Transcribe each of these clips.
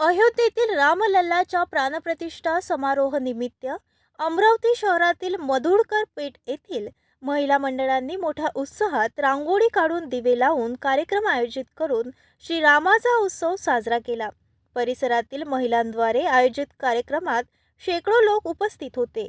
अयोध्येतील रामलल्लाच्या प्राणप्रतिष्ठा समारोह निमित्त अमरावती शहरातील मधुडकर पेठ येथील महिला मंडळांनी मोठ्या उत्साहात रांगोळी काढून दिवे लावून कार्यक्रम आयोजित करून श्रीरामाचा उत्सव साजरा केला. परिसरातील महिलांद्वारे आयोजित कार्यक्रमात शेकडो लोक उपस्थित होते.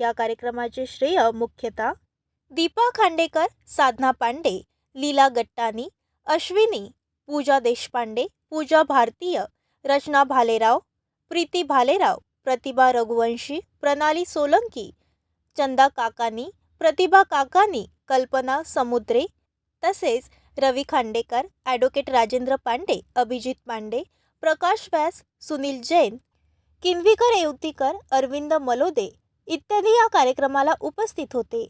या कार्यक्रमाचे श्रेय मुख्यतः दीपा खांडेकर साधना पांडे लीला गट्टानी अश्विनी पूजा देशपांडे पूजा भारतीय रचना भालेराव प्रीती भालेराव प्रतिभा रघुवंशी प्रणाली सोलंकी चंदा काकानी प्रतिभा काकानी कल्पना समुद्रे तसेच रवी खांडेकर ॲडव्होकेट राजेंद्र पांडे अभिजित पांडे प्रकाश व्यास सुनील जैन किनवीकर येवतीकर अरविंद मलोदे इत्यादी या कार्यक्रमाला उपस्थित होते.